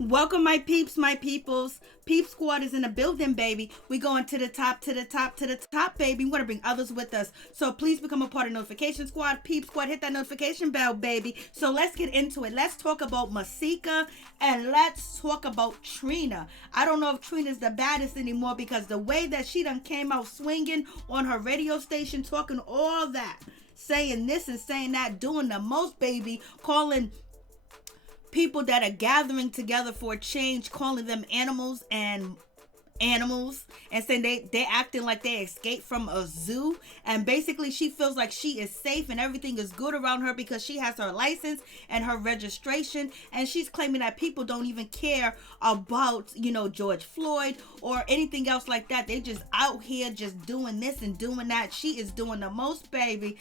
Welcome, my peeps, my peoples. Peep Squad is in the building, baby. We going to the top, to the top, to the top, baby. We want to bring others with us. So please become a part of Notification Squad. Peep Squad, hit that notification bell, baby. So let's get into it. Let's talk about Masika and let's talk about Trina. I don't know if Trina's the baddest anymore because the way that she done came out swinging on her radio station, talking all that, saying this and saying that, doing the most, baby, calling people that are gathering together for a change, calling them animals and saying they acting like they escaped from a zoo, and basically she feels like she is safe and everything is good around her because she has her license and her registration, and she's claiming that people don't even care about George Floyd or anything else like that. They just out here just doing this and doing that. She is doing the most, baby.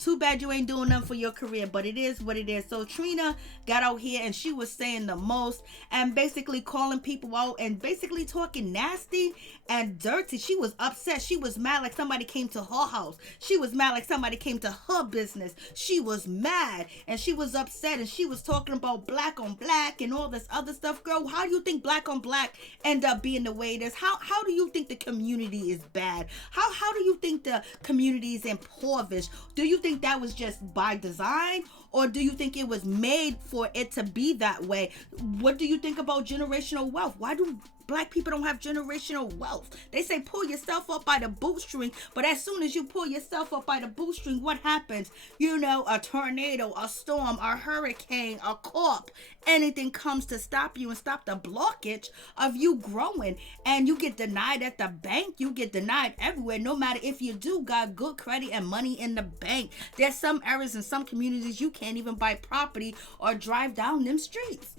Too bad you ain't doing nothing for your career, but it is what it is. So Trina got out here and she was saying the most and basically calling people out and basically talking nasty and dirty. She was upset. She was mad like somebody came to her house. She was mad like somebody came to her business. She was mad and she was upset and she was talking about black on black and all this other stuff. Girl, how do you think black on black end up being the way it is? How do you think the community is bad? How do you think the community is impoverished? Do you think that was just by design, or do you think it was made for it to be that way? What do you think about generational wealth? Why do black people don't have generational wealth? They say pull yourself up by the bootstring, but as soon as you pull yourself up by the bootstring, what happens? A tornado, a storm, a hurricane, a corp, anything comes to stop you and stop the blockage of you growing, and you get denied at the bank. You get denied everywhere, no matter if you do got good credit and money in the bank. There's some areas in some communities you can't even buy property or drive down them streets.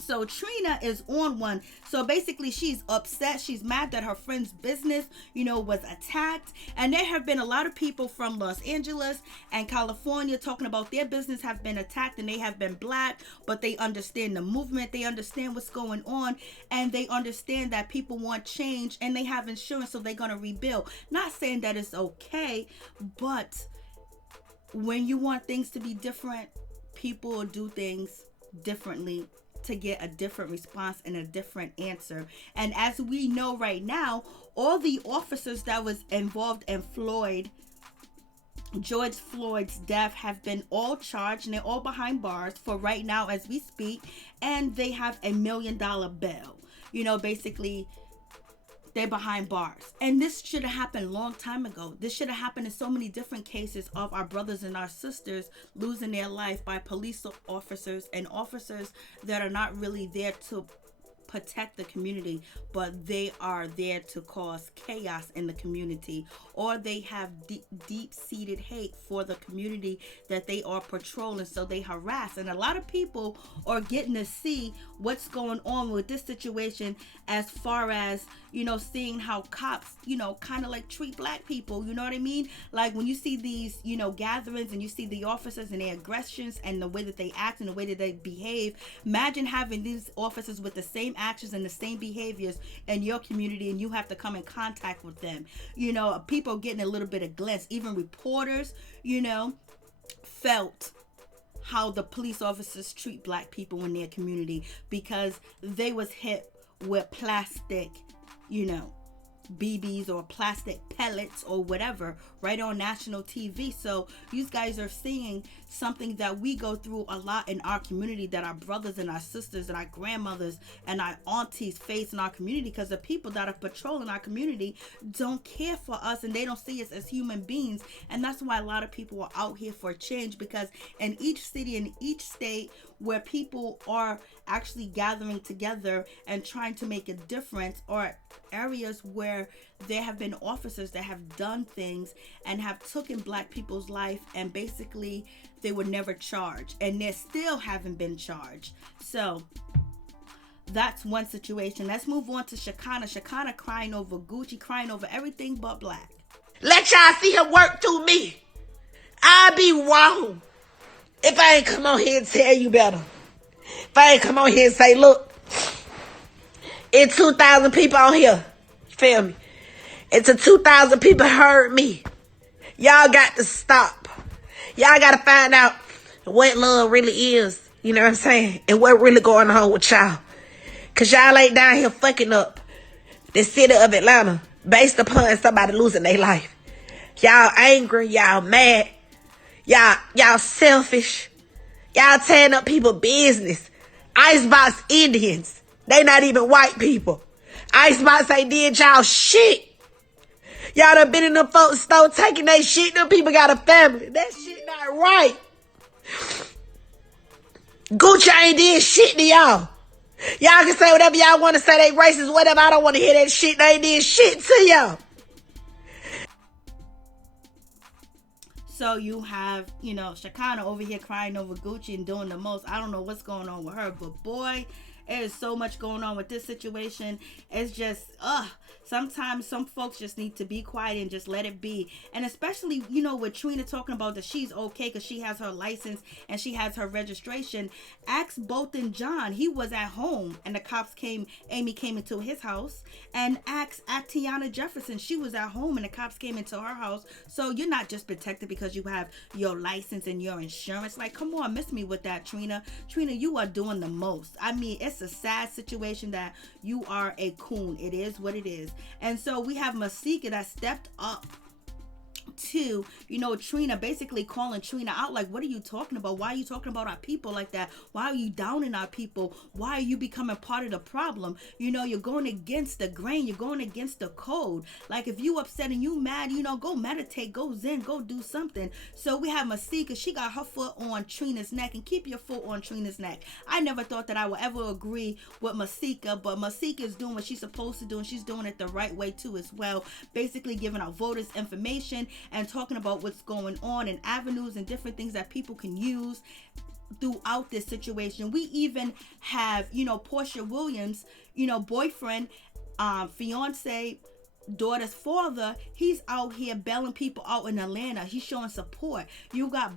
So Trina is on one. So basically she's upset. She's mad that her friend's business, was attacked. And there have been a lot of people from Los Angeles and California talking about their business have been attacked, and they have been black, but they understand the movement. They understand what's going on, and they understand that people want change, and they have insurance, so they're going to rebuild. Not saying that it's okay, but when you want things to be different, people will do things differently to get a different response and a different answer. And as we know right now, all the officers that was involved in George Floyd's death have been all charged, and they're all behind bars for right now as we speak, and they have $1 million bail. Basically they're behind bars. And this should have happened a long time ago. This should have happened in so many different cases of our brothers and our sisters losing their life by police officers and officers that are not really there to protect the community, but they are there to cause chaos in the community, or they have deep-seated hate for the community that they are patrolling, so they harass. And a lot of people are getting to see what's going on with this situation, as far as seeing how cops kind of like treat black people. You know what I mean? Like when you see these gatherings and you see the officers and their aggressions and the way that they act and the way that they behave. Imagine having these officers with the same actions and the same behaviors in your community, and you have to come in contact with them. People getting a little bit of glimpse. Even reporters felt how the police officers treat black people in their community, because they was hit with plastic BBs or plastic pellets or whatever right on national TV. So you guys are seeing something that we go through a lot in our community, that our brothers and our sisters and our grandmothers and our aunties face in our community, because the people that are patrolling our community don't care for us, and they don't see us as human beings. And that's why a lot of people are out here for change, because in each city, in each state where people are actually gathering together and trying to make a difference, or areas where there have been officers that have done things and have taken black people's life, and basically they were never charged, and they still haven't been charged. So that's one situation. Let's move on to Shekinah. Shekinah crying over Gucci, crying over everything but black. Let y'all see her work through me. I'd be wrong if I ain't come on here and tell you better. If I ain't come on here and say, look, it's 2,000 people on here. You feel me? It's 2,000 people heard me. Y'all got to stop. Y'all got to find out what love really is. You know what I'm saying? And what really going on with y'all? Because y'all ain't down here fucking up the city of Atlanta based upon somebody losing their life. Y'all angry. Y'all mad. Y'all selfish. Y'all tearing up people's business. Icebox Indians. They not even white people. Icebox ain't did y'all shit. Y'all done been in the folks' store taking their shit. Them people got a family. That shit not right. Gucci ain't did shit to y'all. Y'all can say whatever y'all want to say. They racist, whatever. I don't want to hear that shit. They ain't did shit to y'all. So you have, Shekinah over here crying over Gucci and doing the most. I don't know what's going on with her, but boy, there's so much going on with this situation. It's just, sometimes some folks just need to be quiet and just let it be. And especially, with Trina talking about that she's okay because she has her license and she has her registration. Ask Bolton John. He was at home and the cops came, Amy came into his house. And ask Tiana Jefferson. She was at home and the cops came into her house. So you're not just protected because you have your license and your insurance. Like, come on, miss me with that, Trina. Trina, you are doing the most. I mean, it's a sad situation that you are a coon. It is what it is. And so we have Masika that stepped up to, Trina, basically calling Trina out like, what are you talking about? Why are you talking about our people like that? Why are you downing our people? Why are you becoming part of the problem? You're going against the grain. You're going against the code. Like, if you upset and you mad, go meditate, go zen, go do something. So we have Masika. She got her foot on Trina's neck, and keep your foot on Trina's neck. I never thought that I would ever agree with Masika, but Masika is doing what she's supposed to do, and she's doing it the right way too as well. Basically giving our voters information and talking about what's going on and avenues and different things that people can use throughout this situation. We even have, Portia Williams, boyfriend, fiance, daughter's father. He's out here bailing people out in Atlanta. He's showing support. You got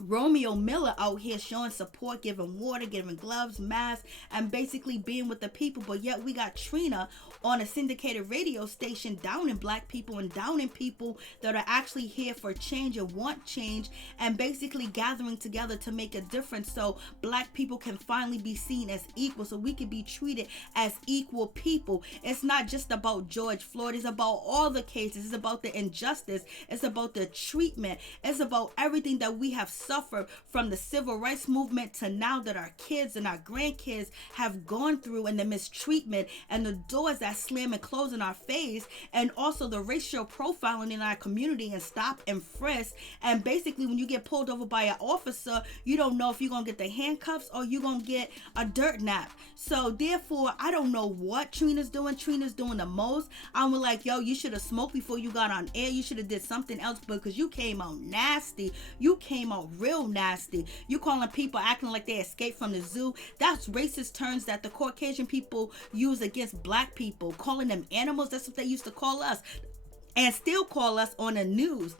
Romeo Miller out here showing support, giving water, giving gloves, masks, and basically being with the people. But yet we got Trina on a syndicated radio station downing black people and downing people that are actually here for change and want change, and basically gathering together to make a difference so black people can finally be seen as equal, so we can be treated as equal people. It's not just about George Floyd. It's about all the cases. It's about the injustice. It's about the treatment. It's about everything that we have suffered from the civil rights movement to now that our kids and our grandkids have gone through, and the mistreatment and the doors that slam and close in our face, and also the racial profiling in our community and stop and frisk. And basically when you get pulled over by an officer, you don't know if you're gonna get the handcuffs or you're gonna get a dirt nap. So therefore, I don't know what Trina's doing. Trina's doing the most. I'm like, yo, you should have smoked before you got on air. You should have did something else, because you came out nasty. You came out real nasty. You calling people acting like they escaped from the zoo. That's racist terms that the Caucasian people use against black people. Calling them animals, that's what they used to call us, and still call us on the news.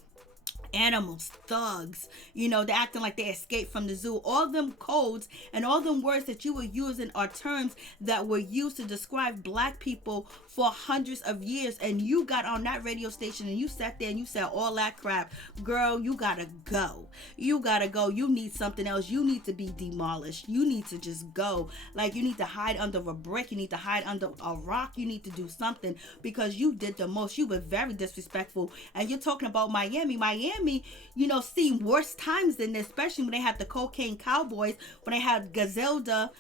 Animals, thugs, they're acting like they escaped from the zoo. All them codes and all them words that you were using are terms that were used to describe black people for hundreds of years. And you got on that radio station and you sat there and you said all that crap. Girl, you gotta go. You gotta go. You need something else. You need to be demolished. You need to just go. Like, you need to hide under a brick. You need to hide under a rock. You need to do something, because you did the most. You were very disrespectful. And you're talking about Miami, seen worse times than this, especially when they had the cocaine cowboys, when they had Gazilda,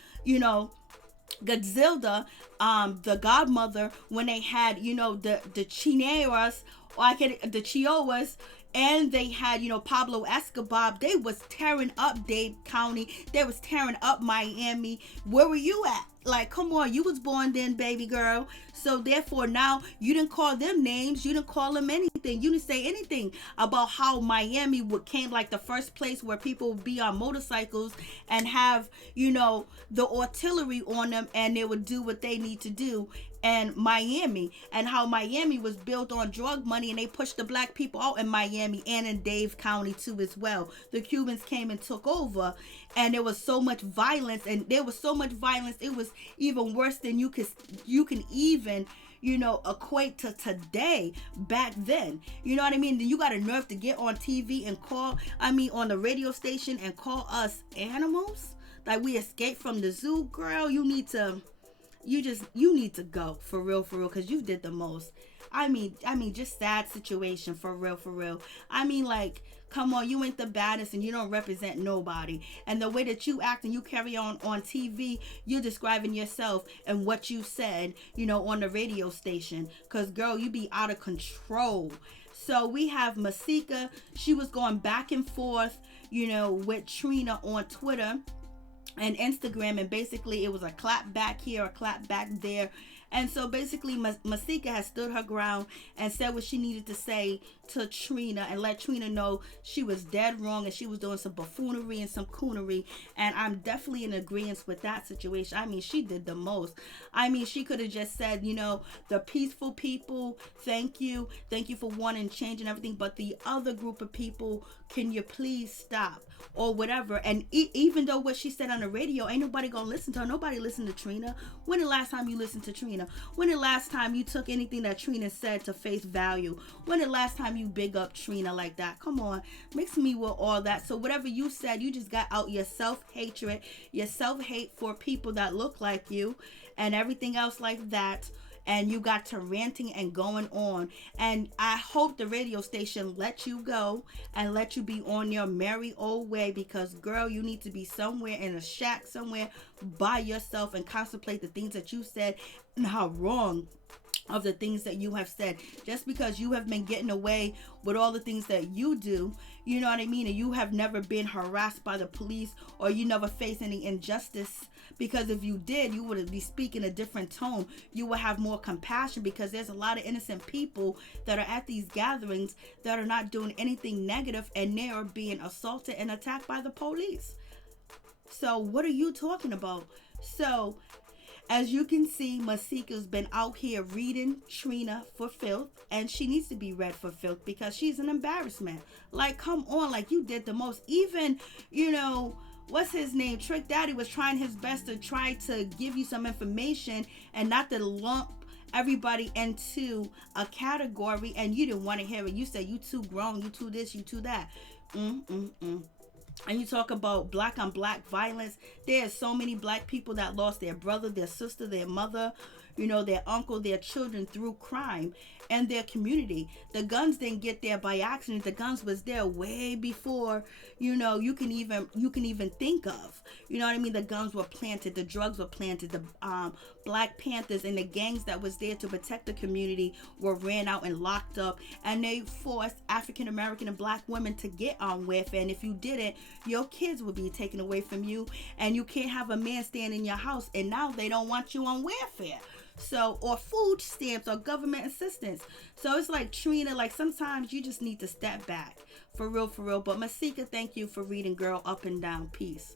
the godmother, when they had, the Chineras, the Chihuahuas, and they had, Pablo Escobar. They was tearing up Dade County. They was tearing up Miami. Where were you at? Like, come on, you was born then, baby girl. So therefore now you didn't call them names. You didn't call them anything. You didn't say anything about how Miami came like the first place where people would be on motorcycles and have, the artillery on them, and they would do what they need to do. And Miami, and how Miami was built on drug money, and they pushed the black people out in Miami and in Dade County too as well. The Cubans came and took over, and there was so much violence, it was even worse than you can even equate to today back then. You know what I mean? Then you got a nerve to get on TV and on the radio station and call us animals? Like we escaped from the zoo, girl. You need to go for real, because you did the most. Just sad situation, for real. Like, come on, you ain't the baddest and you don't represent nobody. And the way that you act and you carry on TV, you're describing yourself and what you said, on the radio station. Because, girl, you be out of control. So we have Masika. She was going back and forth, with Trina on Twitter and Instagram, and basically it was a clap back here, a clap back there. And so basically Masika has stood her ground and said what she needed to say to Trina and let Trina know she was dead wrong and she was doing some buffoonery and some coonery. And I'm definitely in agreement with that situation. She did the most. She could have just said, the peaceful people, thank you for wanting change and everything, but the other group of people, can you please stop? Or whatever. And even though what she said on the radio, ain't nobody gonna listen to her. Nobody listened to Trina. When the last time you listened to Trina? When the last time you took anything that Trina said to face value? When the last time you big up Trina like that? Come on, mix me with all that. So whatever you said, you just got out your self-hatred, your self-hate for people that look like you and everything else like that. And you got to ranting and going on. And I hope the radio station let you go and let you be on your merry old way, because, girl, you need to be somewhere in a shack somewhere by yourself and contemplate the things that you said and how wrong of the things that you have said. Just because you have been getting away with all the things that you do, you know what I mean, and you have never been harassed by the police or you never faced any injustice, because if you did, you would be speaking a different tone. You would have more compassion, because there's a lot of innocent people that are at these gatherings that are not doing anything negative, and they are being assaulted and attacked by the police. So what are you talking about? So as you can see, Masika's been out here reading Trina for filth, and she needs to be read for filth because she's an embarrassment. Like, come on, like, you did the most. Even, what's his name? Trick Daddy was trying his best to try to give you some information and not to lump everybody into a category, and you didn't want to hear it. You said you too grown, you too this, you too that. And you talk about black on black violence. There are so many black people that lost their brother, their sister, their mother, their uncle, their children through crime and their community. The guns didn't get there by accident. The guns was there way before, you can even think of. You know what I mean? The guns were planted, the drugs were planted, the Black Panthers and the gangs that was there to protect the community were ran out and locked up, and they forced African American and black women to get on welfare. And if you didn't, your kids would be taken away from you, and you can't have a man staying in your house, and now they don't want you on welfare. So, or food stamps or government assistance. So it's like, Trina, like, sometimes you just need to step back. For real. But Masika, thank you for reading, girl, up and down. Peace.